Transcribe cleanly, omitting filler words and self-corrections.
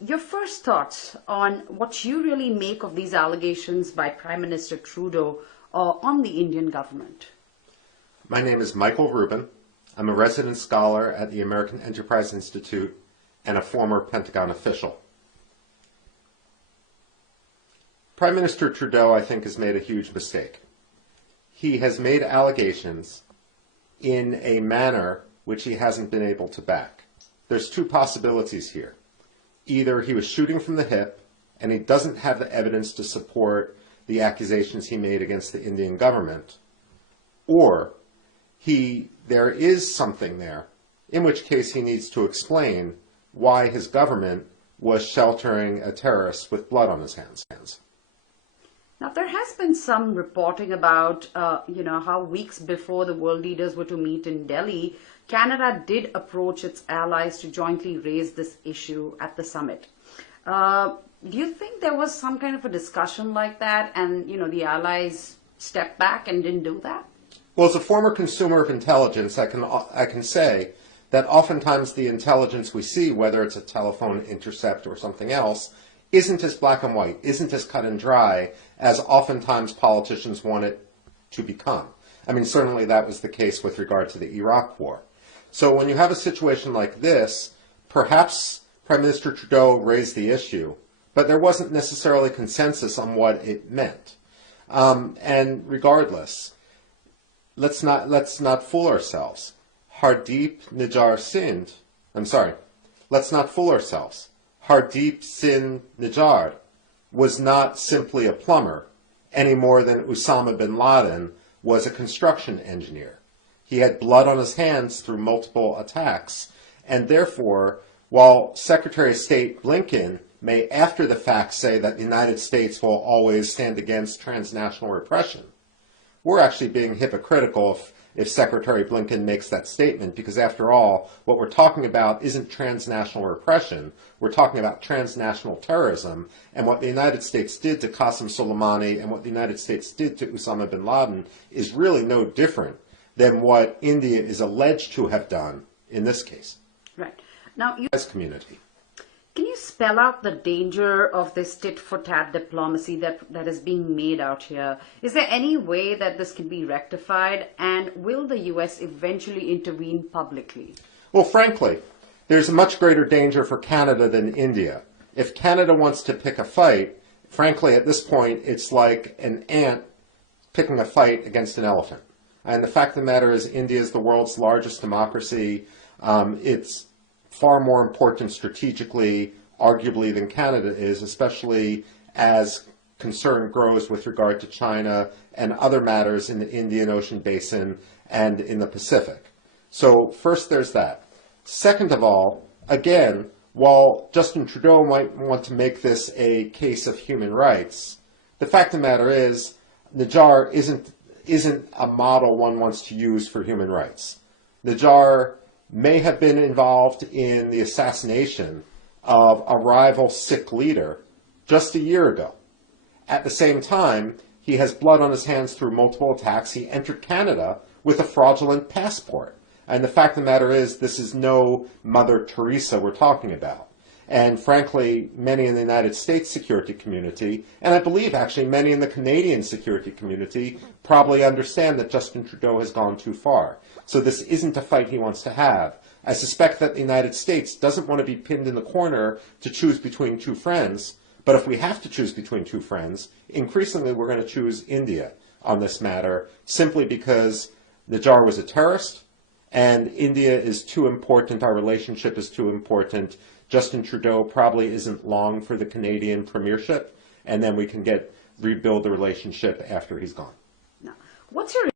your first thoughts on what you really make of these allegations by Prime Minister Trudeau on the Indian government. My name is Michael Rubin. I'm a resident scholar at the American Enterprise Institute and a former Pentagon official. Prime Minister Trudeau, I think, has made a huge mistake. He has made allegations in a manner which he hasn't been able to back. There's two possibilities here. Either he was shooting from the hip and he doesn't have the evidence to support the accusations he made against the Indian government, or there is something there, in which case he needs to explain why his government was sheltering a terrorist with blood on his hands. Now, there has been some reporting about, how weeks before the world leaders were to meet in Delhi, Canada did approach its allies to jointly raise this issue at the summit. Do you think there was some kind of a discussion like that and, the allies stepped back and didn't do that? Well, as a former consumer of intelligence, I can say that oftentimes the intelligence we see, whether it's a telephone intercept or something else, isn't as black and white, isn't as cut and dry as oftentimes politicians want it to become. I mean, certainly that was the case with regard to the Iraq War. So when you have a situation like this, perhaps Prime Minister Trudeau raised the issue, but there wasn't necessarily consensus on what it meant. And regardless, let's not fool ourselves. Let's not fool ourselves. Hardeep Singh Nijjar was not simply a plumber any more than Osama bin Laden was a construction engineer. He had blood on his hands through multiple attacks, and therefore, while Secretary of State Blinken may after the fact say that the United States will always stand against transnational repression, we're actually being hypocritical if Secretary Blinken makes that statement, because after all, what we're talking about isn't transnational repression. We're talking about transnational terrorism, and what the United States did to Qasem Soleimani and what the United States did to Osama bin Laden is really no different than what India is alleged to have done in this case. Right. Now, community. Can you spell out the danger of this tit-for-tat diplomacy that is being made out here? Is there any way that this can be rectified, and will the U.S. eventually intervene publicly? Well, frankly, there's a much greater danger for Canada than India. If Canada wants to pick a fight, frankly, at this point, it's like an ant picking a fight against an elephant. And the fact of the matter is, India is the world's largest democracy. It's far more important strategically, arguably, than Canada is, especially as concern grows with regard to China and other matters in the Indian Ocean Basin and in the Pacific. So first there's that. Second of all, again, while Justin Trudeau might want to make this a case of human rights, the fact of the matter is Nijjar isn't a model one wants to use for human rights. Nijjar may have been involved in the assassination of a rival Sikh leader just a year ago. At the same time, he has blood on his hands through multiple attacks. He entered Canada with a fraudulent passport. And the fact of the matter is, this is no Mother Teresa we're talking about. And frankly, many in the United States security community, and I believe actually many in the Canadian security community, probably understand that Justin Trudeau has gone too far. So this isn't a fight he wants to have. I suspect that the United States doesn't want to be pinned in the corner to choose between two friends, but if we have to choose between two friends, increasingly we're going to choose India on this matter, simply because Nijjar was a terrorist, and India is too important, our relationship is too important. Justin Trudeau probably isn't long for the Canadian premiership, and then we can rebuild the relationship after he's gone. Now, what's your